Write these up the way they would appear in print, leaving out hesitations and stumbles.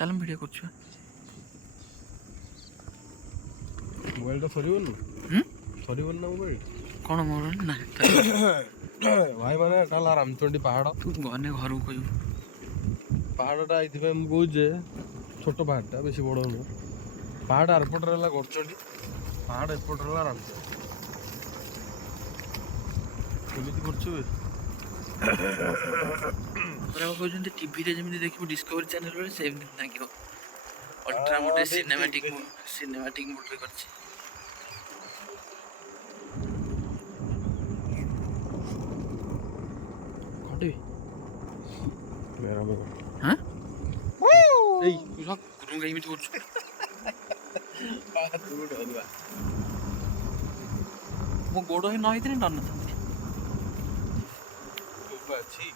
ଚାଲ ମୁଁ ଭିଡ଼ିଓ କରୁଛୁ। ମୋବାଇଲଟା ସରିବନି ସରିବନି ନା ମୋବାଇଲ କ'ଣ ମୋର ନା ଭାଇ ମାନେ ଏଟା ହେଲା ରାମଚଣ୍ଡୀ ପାହାଡ଼। ତୁ ଗନେ ଘରକୁ କହିବୁ। ପାହାଡ଼ଟା ଏଇଥିପାଇଁ ମୁଁ କହୁଛି ଯେ ଛୋଟ ପାହାଡ଼ଟା ବେଶୀ ବଡ଼ ନୁହଁ। ପାହାଡ଼ ଆରପଟରେ ହେଲା ଗଡ଼ଚଣ୍ଡୀ, ପାହାଡ଼ ଏପଟରେ ହେଲା ରାମଚଣ୍ଡୀ। କେମିତି କରୁଛୁ ବେ? କହୁଛନ୍ତି ଟିଭିରେ ଯେମିତି ଦେଖିବୁ ଡିସ୍କଭରି ଚ୍ୟାନେଲରେ ସେମିତି ଲାଗିବ। ଅଲ୍ଟ୍ରା ମୋଡରେ ସିନେମାଟିକ୍ ମୋଡରେ କରିଛି। ଘଣ୍ଟେ ହାଁ ଏଇ ଗୁରୁଙ୍କୁ ଏମିତି କରୁଛୁ। ମୋ ଗୋଡ଼ ହିଁ ନ ହେଇଥିଲେ ଡର ନଥାନ୍ତି। ଅଛି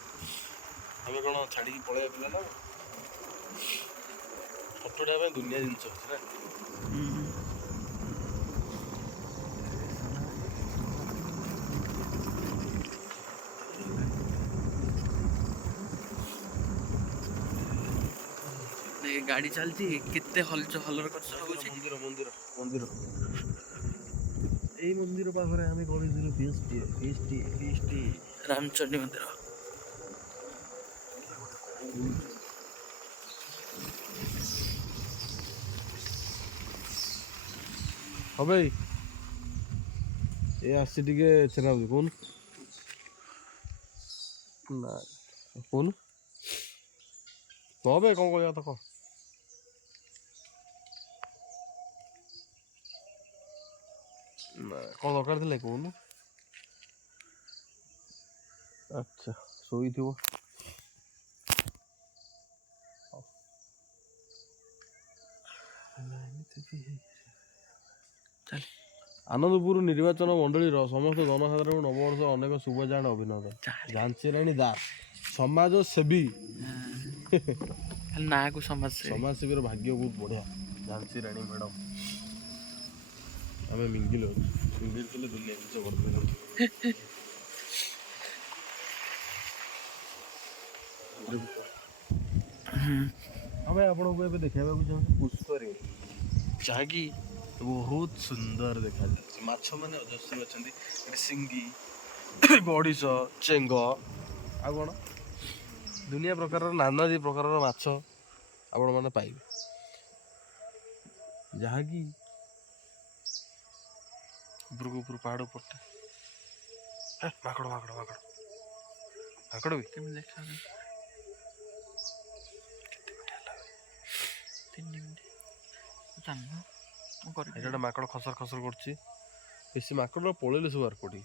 ଆମେ କ'ଣ ଛାଡ଼ିକି ପଳେଇବା ପିଲା ନା ଫଟୋ ଉଠାଇବା ପାଇଁ ଦୁନିଆ ଜିନିଷ ଅଛି ନା। ଗାଡ଼ି ଚାଲିଛି କେତେ ହଲର ଖର୍ଚ୍ଚ ହେଉଛି। ମନ୍ଦିର ମନ୍ଦିର ମନ୍ଦିର ଏଇ ମନ୍ଦିର ପାଖରେ ଆମେ କରିଥିଲୁ ଫିଷ୍ଟ ରାମଚଣ୍ଡୀ ମନ୍ଦିର। ହଁ ଭାଇ ଏ ଆସିଛି ଟିକେ ଛେନାବୁଦ କହୁନୁ ନା କହୁନୁ କହ ଭାଇ କ'ଣ କହିବା ତ କହ। ନା କ'ଣ ଦରକାର ଥିଲା କହୁନୁ। ଆଚ୍ଛା ଶୋଇଥିବ। ଆନନ୍ଦପୁର ନିର୍ବାଚନ ମଣ୍ଡଳୀର ସମସ୍ତ ଜନସାଧାରଣଙ୍କୁ ନବବର୍ଷ ଅନେକ ଶୁଭେଚ୍ଛା ଅଭିନନ୍ଦନ। ଝାନ୍ସୀ ରାଣୀ ଦାସ ସମାଜ ସେବୀ ନାଁକୁ ସମାଜସେବୀର ଭାଗ୍ୟ ବହୁତ ବଢ଼ିଆ। ଝାନ୍ସୀ ରାଣୀ ମ୍ୟାଡ଼ାମ ଆମେ ମିଙ୍ଗିଲ ଅଛୁ। ମିଙ୍ଗିଲ ଥିଲେ ଦୁନିଆ ଜିନିଷ କରିପାରିବୁ। ଆମେ ଆପଣଙ୍କୁ ଏବେ ଦେଖାଇବାକୁ ଚାହୁଁଛୁ ପୁଷ୍କରିଣୀ, ଯାହାକି ବହୁତ ସୁନ୍ଦର ଦେଖାଯାଉଛି। ମାଛ ମାନେ ଅଜସ୍ର ଅଛନ୍ତି। ଏଠି ସିଙ୍ଗି, ଗଡ଼ିଶ, ଚେଙ୍ଗ ଆଉ କ'ଣ ଦୁନିଆ ପ୍ରକାରର ନାନାଦି ପ୍ରକାରର ମାଛ ଆପଣମାନେ ପାଇବେ, ଯାହାକି ଉପରକୁ ପାହାଡ଼ ଉପରଟା ମାଙ୍କଡ଼ ମାଙ୍କଡ଼ ମାଙ୍କଡ଼ ମାଙ୍କଡ଼ ବି କେମିତି ଦେଖା ଏଇଟା ମାଙ୍କଡ଼ ଖସର ଖସର କରୁଛି। ବେଶୀ ମାଙ୍କଡ଼ ପଳେଇଲେ ସବୁ ଆରପଟି।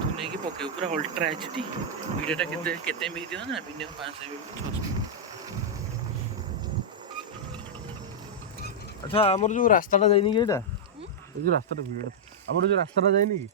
ତୁ ନେଇକି ପକେଇବୁ ପୁରା ଅଲ୍ଟ୍ରା HD ଭିଡ଼ିଓଟା କେତେ ଏମ୍ ହେଇଥିବ ନା ମିନିମମ୍ 500 MB 600। ଆଚ୍ଛା ଆମର ଯୋଉ ରାସ୍ତାଟା ଯାଇନି କି ଏଇଟା, ଏ ଯୋଉ ରାସ୍ତାଟା ଭିଡ଼ିଓଟା ଆମର ଯୋଉ ରାସ୍ତାଟା ଯାଇନି କି